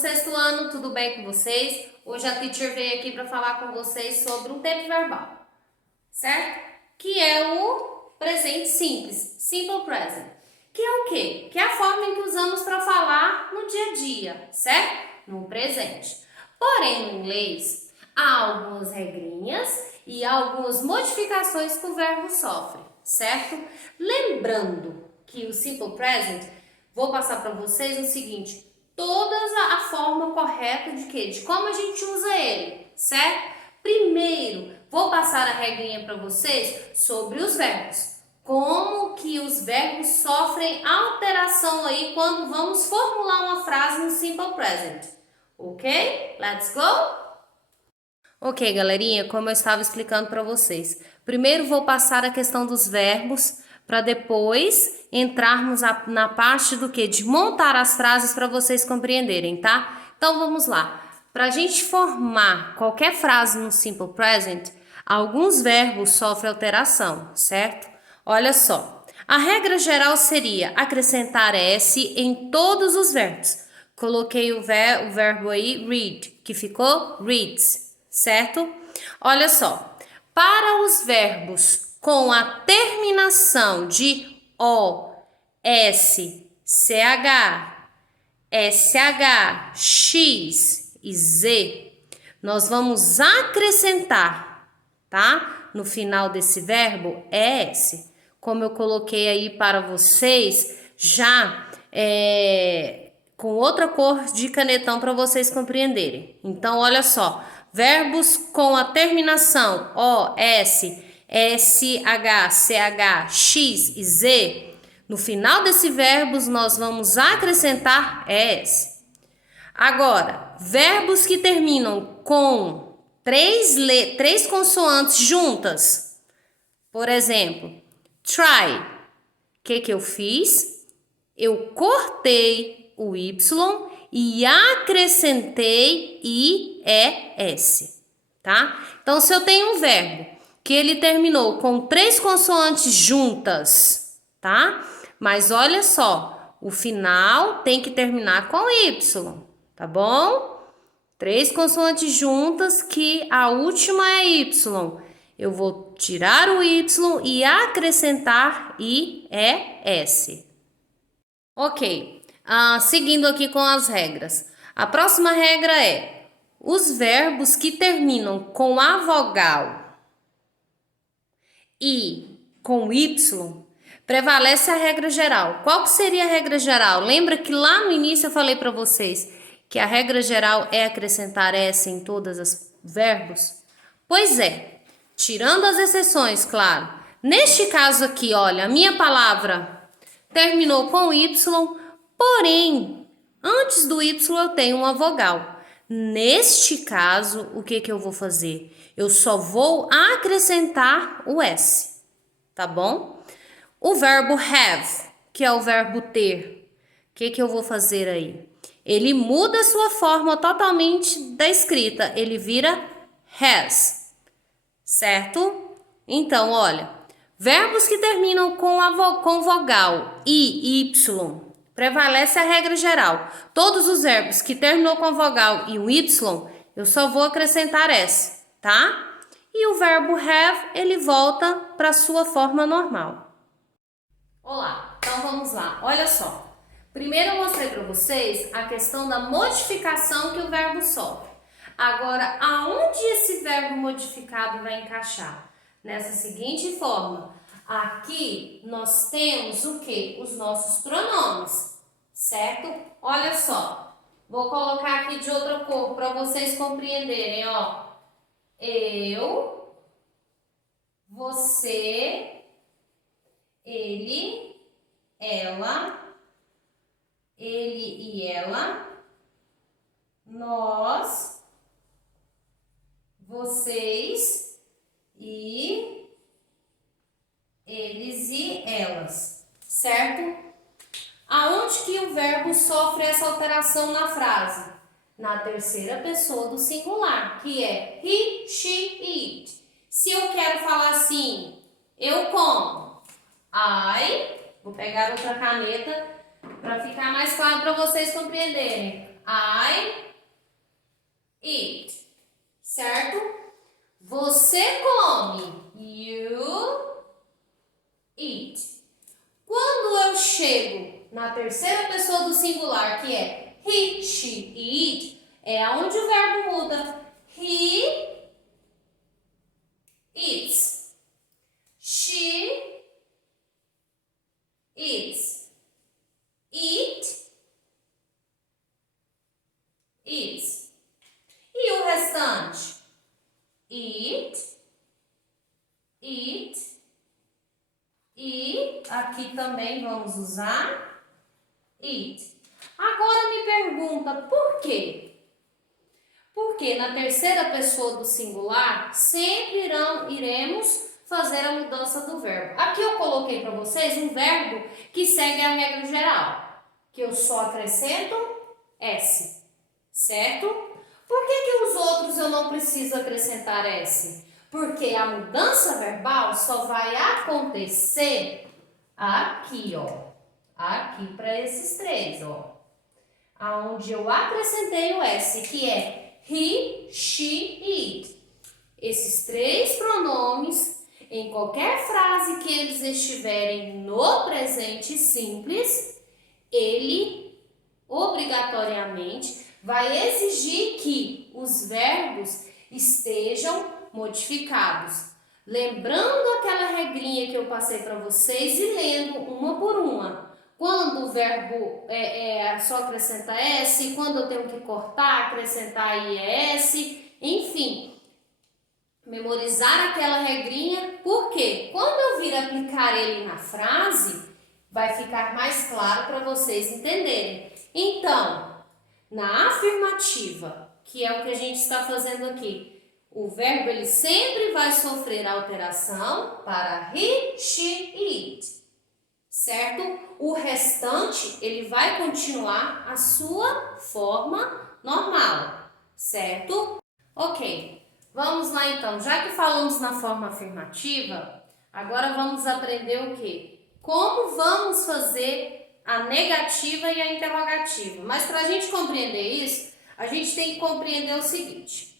sexto ano, tudo bem com vocês? Hoje a teacher veio aqui para falar com vocês sobre um tempo verbal, certo? Que é o presente simples, simple present. Que é o quê? Que é a forma em que usamos para falar no dia a dia, certo? No presente. Porém, no inglês, há algumas regrinhas e algumas modificações que o verbo sofre, certo? Lembrando que o simple present, vou passar para vocês o seguinte: toda a forma correta de quê? De como a gente usa ele, certo? Primeiro, vou passar a regrinha para vocês sobre os verbos. Como que os verbos sofrem alteração aí quando vamos formular uma frase no simple present. Ok? Let's go? Ok, galerinha, como eu estava explicando para vocês. Primeiro vou passar a questão dos verbos para depois entrarmos na parte do que? De montar as frases para vocês compreenderem, tá? Então vamos lá. Para a gente formar qualquer frase no simple present, alguns verbos sofrem alteração, certo? Olha só. A regra geral seria acrescentar S em todos os verbos. Coloquei o verbo aí, read, que ficou reads, certo? Olha só, para os verbos com a terminação de O, S, CH, SH, X e Z, nós vamos acrescentar, tá? No final desse verbo, ES. Como eu coloquei aí para vocês, já com outra cor de canetão para vocês compreenderem. Então, olha só, verbos com a terminação O, S, SH, CH, X e Z, no final desse verbos nós vamos acrescentar ES. Agora, verbos que terminam com três consoantes juntas, por exemplo, try. O que eu fiz? Eu cortei o Y e acrescentei IES, tá? Então, se eu tenho um verbo que ele terminou com três consoantes juntas, tá? Mas olha só, o final tem que terminar com Y, tá bom? Três consoantes juntas que a última é Y. Eu vou tirar o Y e acrescentar IES. Ok, seguindo aqui com as regras. A próxima regra é: os verbos que terminam com a vogal e com Y, prevalece a regra geral. Qual que seria a regra geral? Lembra que lá no início eu falei para vocês que a regra geral é acrescentar S em todos os verbos? Pois é, tirando as exceções, claro. Neste caso aqui, olha, a minha palavra terminou com Y, porém, antes do Y eu tenho uma vogal. Neste caso, o que eu vou fazer? Eu só vou acrescentar o S, tá bom? O verbo have, que é o verbo ter, o que eu vou fazer aí? Ele muda a sua forma totalmente da escrita, ele vira has, certo? Então, olha, verbos que terminam com vogal e Y, prevalece a regra geral. Todos os verbos que terminam com vogal e o Y, eu só vou acrescentar S, tá? E o verbo have, ele volta para a sua forma normal. Olá, então vamos lá. Olha só. Primeiro eu mostrei para vocês a questão da modificação que o verbo sofre. Agora, aonde esse verbo modificado vai encaixar? Nessa seguinte forma. Aqui nós temos o quê? Os nossos pronomes, certo? Olha só. Vou colocar aqui de outra cor para vocês compreenderem, ó. Eu, você, ele, ela, ele e ela, nós, vocês e eles e elas, certo? Aonde que o verbo sofre essa alteração na frase? Na terceira pessoa do singular, que é he, she, it. Se eu quero falar assim, eu como, I, vou pegar outra caneta para ficar mais claro para vocês compreenderem. I eat, certo? Você come. You eat. Quando eu chego na terceira pessoa do singular, que é he, she e it, é onde o verbo muda. He eats. She eats. It eats. E o restante? Eat, eat. E aqui também vamos usar it. Agora me pergunta por quê? Porque na terceira pessoa do singular sempre iremos fazer a mudança do verbo. Aqui eu coloquei para vocês um verbo que segue a regra geral, que eu só acrescento S, certo? Por que os outros eu não preciso acrescentar S? Porque a mudança verbal só vai acontecer aqui, ó. Aqui para esses três, ó. Aonde eu acrescentei o S, que é he, she, it. Esses três pronomes, em qualquer frase que eles estiverem no presente simples, ele obrigatoriamente vai exigir que os verbos estejam modificados. Lembrando aquela regrinha que eu passei para vocês e lendo uma por uma. Quando o verbo só acrescenta S, quando eu tenho que cortar, acrescentar IS, enfim. Memorizar aquela regrinha, porque quando eu vir aplicar ele na frase, vai ficar mais claro para vocês entenderem. Então, na afirmativa, que é o que a gente está fazendo aqui, o verbo ele sempre vai sofrer alteração para he, she e it, certo? O restante ele vai continuar a sua forma normal, certo? Ok, vamos lá então. Já que falamos na forma afirmativa, agora vamos aprender o quê? Como vamos fazer a negativa e a interrogativa. Mas para a gente compreender isso, a gente tem que compreender o seguinte.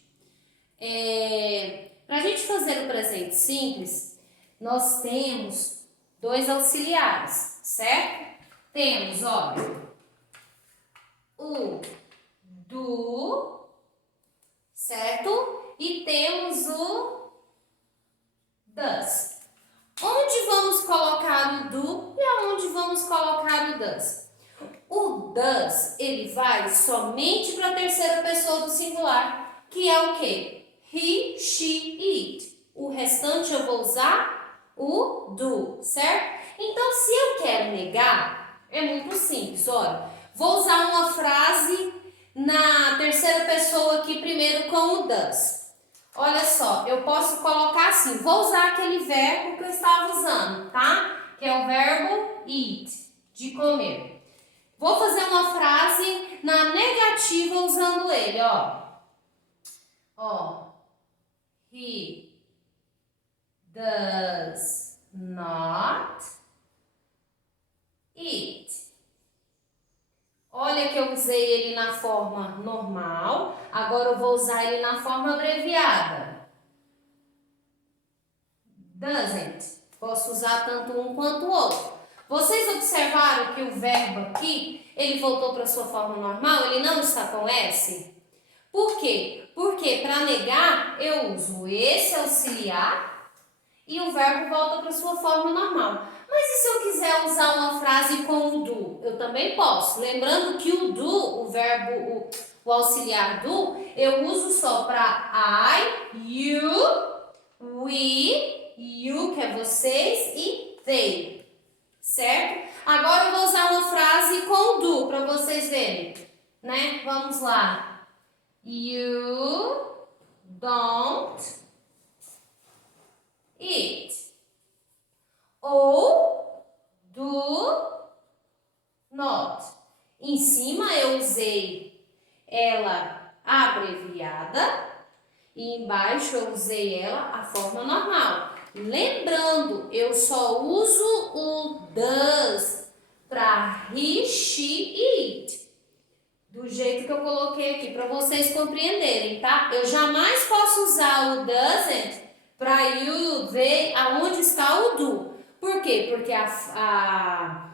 Para a gente fazer o presente simples, nós temos dois auxiliares, certo? Temos, olha, o do, certo? E temos o does. Onde vamos colocar o do e aonde vamos colocar o does? O does, ele vai somente para a terceira pessoa do singular, que é o quê? He, she, it. O restante eu vou usar o do, certo? Então, se eu quero negar, é muito simples, olha. Vou usar uma frase na terceira pessoa aqui primeiro com o does. Olha só, eu posso colocar assim, vou usar aquele verbo que eu estava usando, tá? Que é o verbo eat, de comer. Vou fazer uma frase na negativa usando ele, ó. Ó. He does not eat. Olha que eu usei ele na forma normal, agora eu vou usar ele na forma abreviada. Doesn't. Posso usar tanto um quanto o outro. Vocês observaram que o verbo aqui, ele voltou para a sua forma normal, ele não está com S? Por quê? Porque para negar, eu uso esse auxiliar e o verbo volta para a sua forma normal. Mas e se eu quiser usar uma frase com o do? Eu também posso. Lembrando que o do, o verbo, o auxiliar do, eu uso só para I, you, we, you, que é vocês, e they. Certo? Agora eu vou usar uma frase com o do para vocês verem. Né? Vamos lá. You don't eat. Ou do not. Em cima eu usei ela abreviada e embaixo eu usei ela a forma normal. Lembrando, eu só uso o does para he, she e it. do jeito que eu coloquei aqui, para vocês compreenderem, tá? Eu jamais posso usar o doesn't para you ver aonde está o do. Por quê? Porque a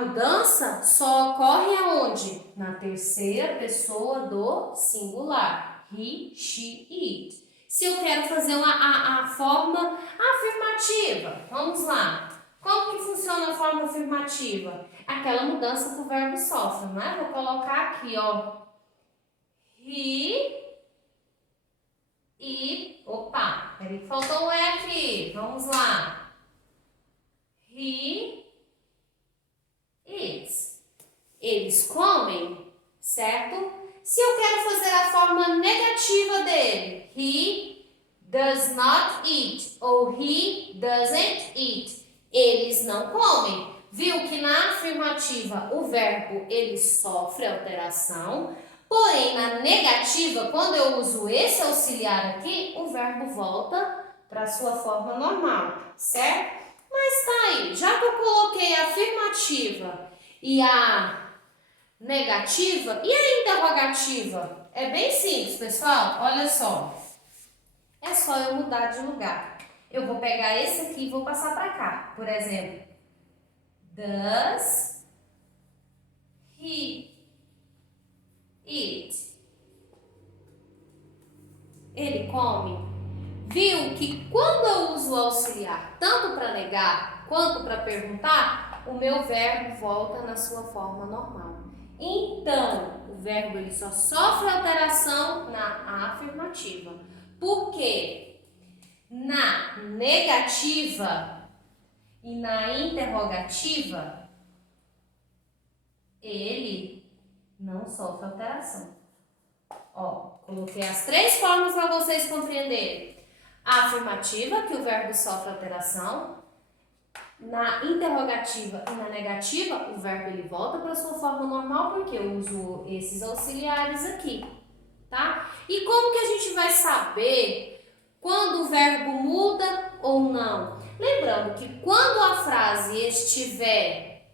mudança só ocorre aonde? Na terceira pessoa do singular. He, she, it. Se eu quero fazer a forma afirmativa, vamos lá. Como que funciona a forma afirmativa? Aquela mudança que o verbo sofre, não é? Vou colocar aqui, ó. He, it. Opa, peraí, faltou um E aqui. Vamos lá. He, eats. Eles comem, certo? Se eu quero fazer a forma negativa dele, he does not eat ou he doesn't eat. Eles não comem. Viu que na afirmativa o verbo ele sofre alteração, porém na negativa, quando eu uso esse auxiliar aqui, o verbo volta para a sua forma normal, certo? Mas tá aí, já que eu coloquei a afirmativa e a negativa e a interrogativa, é bem simples, pessoal, olha só. É só eu mudar de lugar. Eu vou pegar esse aqui e vou passar para cá. Por exemplo, does he eat? Ele come? Viu que quando eu uso o auxiliar, tanto para negar quanto para perguntar, o meu verbo volta na sua forma normal. Então, o verbo ele só sofre alteração na afirmativa. Por quê? Na negativa e na interrogativa, ele não sofre alteração. Ó, coloquei as três formas para vocês compreenderem. A afirmativa, que o verbo sofre alteração. Na interrogativa e na negativa, o verbo ele volta para a sua forma normal, porque eu uso esses auxiliares aqui, tá? E como que a gente vai saber quando o verbo muda ou não? Lembrando que quando a frase estiver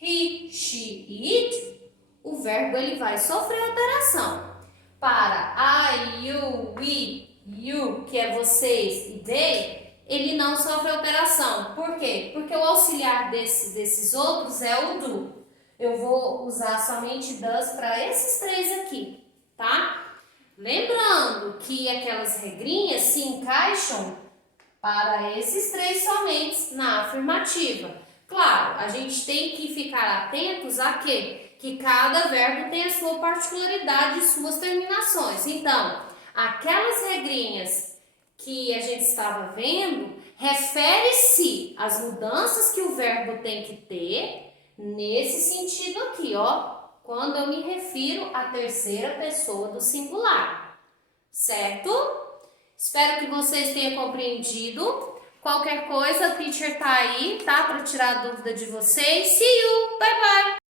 he, she e it, o verbo ele vai sofrer alteração. Para I, you, we, you, que é vocês, e they, ele não sofre alteração. Por quê? Porque o auxiliar desses outros é o do. Eu vou usar somente does para esses três aqui, tá? Lembrando que aquelas regrinhas se encaixam para esses três somente na afirmativa. Claro, a gente tem que ficar atentos a quê? Que cada verbo tem a sua particularidade e suas terminações. Então, aquelas regrinhas que a gente estava vendo refere-se às mudanças que o verbo tem que ter nesse sentido aqui, ó, quando eu me refiro à terceira pessoa do singular, certo? Espero que vocês tenham compreendido. Qualquer coisa, o teacher tá aí, tá? Para tirar a dúvida de vocês. See you! Bye, bye!